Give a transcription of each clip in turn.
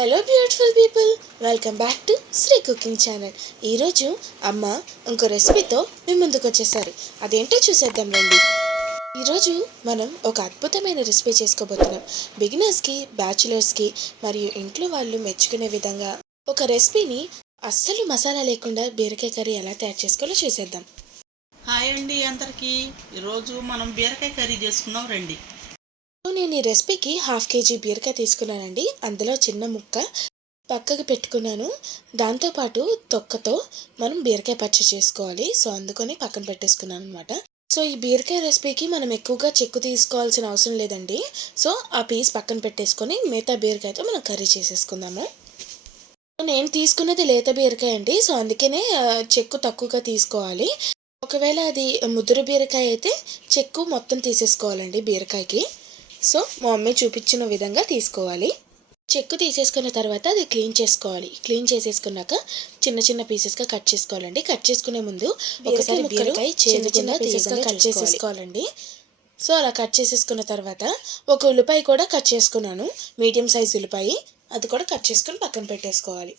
Hello beautiful people welcome back to Sri cooking channel ఈరోజు అమ్మ ఇంకో రెసిపీతో మీ ముందుకు వచ్చేసారు. అదేంటో చూసేద్దాం రండి. ఈరోజు మనం ఒక అద్భుతమైన రెసిపీ చేసుకోబోతున్నాం. బిగినర్స్కి బ్యాచులర్స్కి మరియు ఇంట్లో వాళ్ళు మెచ్చుకునే విధంగా ఒక రెసిపీని అస్సలు మసాలా లేకుండా బీరకాయ కర్రీ ఎలా తయారు చేసుకోవాలో చూసేద్దాం. హాయ్ అండి అందరికీ. ఈరోజు మనం బీరకాయ కర్రీ చేసుకుందాం రండి. నేను ఈ రెసిపీకి హాఫ్ కేజీ బీరకాయ తీసుకున్నానండి. అందులో చిన్న ముక్క పక్కకు పెట్టుకున్నాను. దాంతోపాటు తొక్కతో మనం బీరకాయ పచ్చడి చేసుకోవాలి. సో అందుకని పక్కన పెట్టేసుకున్నాను అనమాట సో ఈ బీరకాయ రెసిపీకి మనం ఎక్కువగా చెక్కు తీసుకోవాల్సిన అవసరం లేదండి. సో ఆ పీస్ పక్కన పెట్టేసుకొని మిగతా బీరకాయతో మనం కర్రీ చేసేసుకుందాము. నేను తీసుకున్నది లేత బీరకాయ అండి. సో అందుకనే చెక్కు తక్కువగా తీసుకోవాలి. ఒకవేళ అది ముదురు బీరకాయ అయితే చెక్కు మొత్తం తీసేసుకోవాలండి బీరకాయకి. సో మా మమ్మీ చూపించిన విధంగా తీసుకోవాలి. చెక్కు తీసేసుకున్న తర్వాత అది క్లీన్ చేసుకోవాలి. క్లీన్ చేసేసుకున్నాక చిన్న చిన్న పీసెస్గా కట్ చేసుకోవాలండి. కట్ చేసుకునే ముందు ఒకసారి బీరకాయ చిన్న చిన్న పీసెస్గా కట్ చేసేసుకోవాలండి సో అలా కట్ చేసేసుకున్న తర్వాత ఒక ఉల్లిపాయ కూడా కట్ చేసుకున్నాను. మీడియం సైజ్ ఉల్లిపాయ. అది కూడా కట్ చేసుకొని పక్కన పెట్టేసుకోవాలి.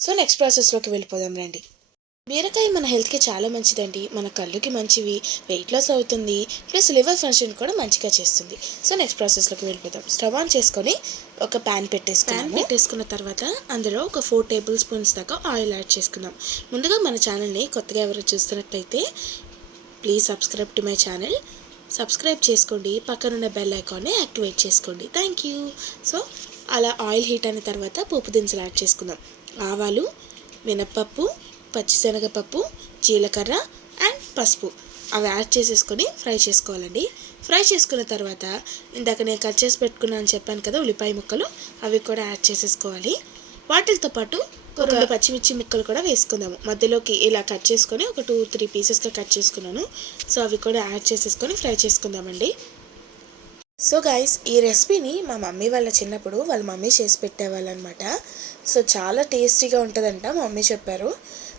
సో నెక్స్ట్ ప్రాసెస్లోకి వెళ్ళిపోదాం రండి. బీరకాయ మన హెల్త్కి చాలా మంచిదండి. మన కళ్ళుకి మంచివి వెయిట్ లాస్ అవుతుంది ప్లస్ లివర్ ఫంక్షన్ కూడా మంచిగా చేస్తుంది. సో నెక్స్ట్ ప్రాసెస్లోకి వెళ్ళిపోతాం స్టవ్ ఆన్ చేసుకొని ఒక ప్యాన్ పెట్టేసుకున్నాం పెట్టేసుకున్న తర్వాత అందులో ఒక ఫోర్ టేబుల్ స్పూన్స్ దాకా ఆయిల్ యాడ్ చేసుకుందాం. ముందుగా మన ఛానల్ని కొత్తగా ఎవరు చూస్తున్నట్లయితే please subscribe to my channel. Subscribe చేసుకోండి. పక్కనున్న బెల్ ఐకాన్ని యాక్టివేట్ చేసుకోండి. Thank you. సో అలా ఆయిల్ హీట్ అయిన తర్వాత పోపు దినుసులు యాడ్ చేసుకుందాం. ఆవాలు మినప్పప్పు పచ్చిశనగపప్పు జీలకర్ర అండ్ పసుపు. అవి యాడ్ చేసేసుకొని ఫ్రై చేసుకోవాలండి. ఫ్రై చేసుకున్న తర్వాత ఇందాక నేను కట్ చేసి పెట్టుకున్నాను అని చెప్పాను కదా ఉల్లిపాయ ముక్కలు అవి కూడా యాడ్ చేసేసుకోవాలి. వాటితో పాటు రెండు పచ్చిమిర్చి ముక్కలు కూడా వేసుకుందాము. మధ్యలోకి ఇలా కట్ చేసుకొని ఒక టూ త్రీ పీసెస్గా కట్ చేసుకున్నాను. సో అవి కూడా యాడ్ చేసేసుకొని ఫ్రై చేసుకుందామండి. సో గైస్ ఈ రెసిపీని మా మమ్మీ వాళ్ళ చిన్నప్పుడు వాళ్ళ మమ్మీ చేసి పెట్టేవాళ్ళు అనమాట సో చాలా టేస్టీగా ఉంటుందంట మా మమ్మీ చెప్పారు.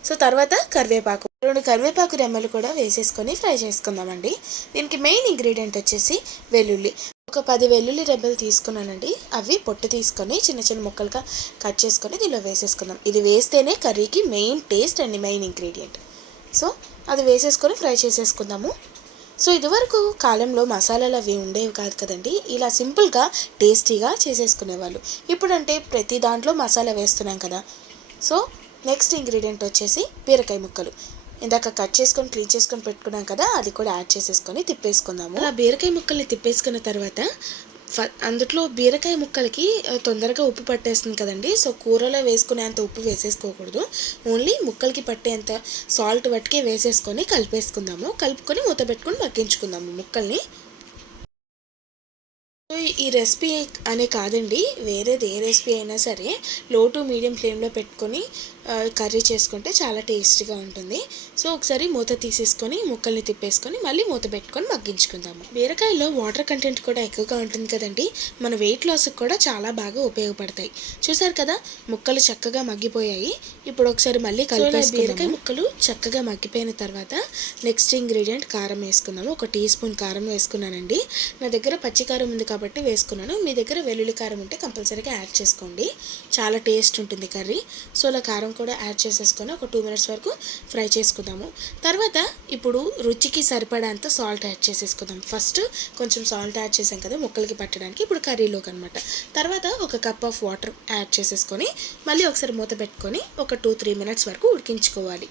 సో తర్వాత కరివేపాకు. రెండు కరివేపాకు రెమ్మలు కూడా వేసేసుకొని ఫ్రై చేసుకుందామండి. దీనికి మెయిన్ ఇంగ్రీడియంట్ వచ్చేసి వెల్లుల్లి. ఒక పది వెల్లుల్లి రెబ్బలు తీసుకున్నానండి. అవి పొట్టు తీసుకొని చిన్న చిన్న ముక్కలుగా కట్ చేసుకొని దీనిలో వేసేసుకుందాం. ఇది వేస్తేనే కర్రీకి main taste and main ingredient. So అది వేసేసుకొని ఫ్రై చేసేసుకుందాము. సో ఇదివరకు కాలంలో మసాలాలు అవి ఉండేవి కాదు కదండి. ఇలా సింపుల్గా టేస్టీగా చేసేసుకునేవాళ్ళు. ఇప్పుడంటే ప్రతి దాంట్లో మసాలా వేస్తున్నాం కదా. సో నెక్స్ట్ ఇంగ్రీడియంట్ వచ్చేసి బీరకాయ ముక్కలు. ఇందాక కట్ చేసుకొని క్లీన్ చేసుకొని పెట్టుకున్నాం కదా అది కూడా యాడ్ చేసేసుకొని తిప్పేసుకుందాము. ఆ బీరకాయ ముక్కల్ని తిప్పేసుకున్న తర్వాత ఫ అందులో బీరకాయ ముక్కలకి తొందరగా ఉప్పు పట్టేస్తుంది కదండి. సో కూరలో వేసుకునేంత ఉప్పు వేసేసుకోకూడదు. ఓన్లీ ముక్కలకి పట్టేంత సాల్ట్ పట్టుకే వేసేసుకొని కలిపేసుకుందాము. కలుపుకొని మూత పెట్టుకొని మగ్గించుకుందాము ముక్కల్ని. ఈ రెసిపీ అనే కాదండి వేరేది ఏ రెసిపీ అయినా సరే లో టు మీడియం ఫ్లేమ్లో పెట్టుకొని కర్రీ చేసుకుంటే చాలా టేస్టీగా ఉంటుంది. సో ఒకసారి మూత తీసేసుకొని ముక్కల్ని తిప్పేసుకొని మళ్ళీ మూత పెట్టుకొని మగ్గించుకుందాము. బీరకాయలో వాటర్ కంటెంట్ కూడా ఎక్కువగా ఉంటుంది కదండి మన వెయిట్ లాస్కి కూడా చాలా బాగా ఉపయోగపడతాయి. చూసారు కదా ముక్కలు చక్కగా మగ్గిపోయాయి. ఇప్పుడు ఒకసారి మళ్ళీ కలిపేసుకుందాము. బీరకాయ ముక్కలు చక్కగా మగ్గిపోయిన తర్వాత నెక్స్ట్ ఇంగ్రీడియంట్ కారం వేసుకుందాము. ఒక టీ స్పూన్ కారం వేసుకున్నానండి. నా దగ్గర పచ్చి కారం ఉంది కాబట్టి వేసుకున్నాను. మీ దగ్గర వెల్లుల్లి కారం ఉంటే కంపల్సరీగా యాడ్ చేసుకోండి. చాలా టేస్ట్ ఉంటుంది కర్రీ. సో అలా కారం కూడా యాడ్ చేసేసుకొని ఒక టూ మినిట్స్ వరకు ఫ్రై చేసుకుందాము. తర్వాత ఇప్పుడు రుచికి సరిపడేంత సాల్ట్ యాడ్ చేసేసుకుందాం. ఫస్ట్ కొంచెం సాల్ట్ యాడ్ చేసాం కదా ముక్కలకి పట్టడానికి ఇప్పుడు కర్రీలోకి అనమాట తర్వాత ఒక కప్ ఆఫ్ వాటర్ యాడ్ చేసేసుకొని మళ్ళీ ఒకసారి మూత పెట్టుకొని ఒక టూ త్రీ మినిట్స్ వరకు ఉడికించుకోవాలి.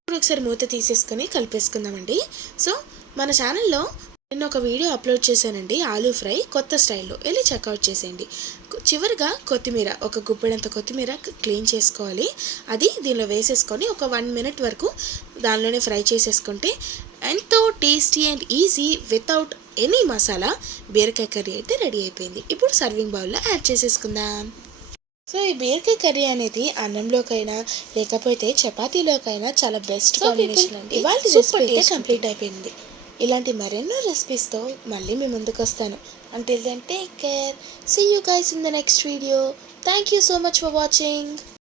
ఇప్పుడు ఒకసారి మూత తీసేసుకొని కలిపేసుకుందామండి. సో మన ఛానల్లో నేను ఒక వీడియో అప్లోడ్ చేశానండి ఆలూ ఫ్రై కొత్త స్టైల్లో. వెళ్ళి చెక్అవుట్ చేసేయండి. చివరిగా కొత్తిమీర ఒక గుప్పెడంత కొత్తిమీర క్లీన్ చేసుకోవాలి. అది దీనిలో వేసేసుకొని ఒక వన్ మినిట్ వరకు దానిలోనే ఫ్రై చేసేసుకుంటే ఎంతో tasty and easy without any masala బీరకాయ కర్రీ అయితే రెడీ అయిపోయింది. ఇప్పుడు సర్వింగ్ బౌల్లో యాడ్ చేసేసుకుందాం. సో ఈ బీరకాయ కర్రీ అనేది అన్నంలోకైనా లేకపోతే చపాతీలోకైనా చాలా బెస్ట్ కాంబినేషన్ అండి. ఇవాళ రెసిపీ కంప్లీట్ అయిపోయింది. ఇలాంటి మరెన్నో రెసిపీస్తో మళ్ళీ మీ ముందుకు వస్తాను. Until then take care see you guys in the next video thank you so much for watching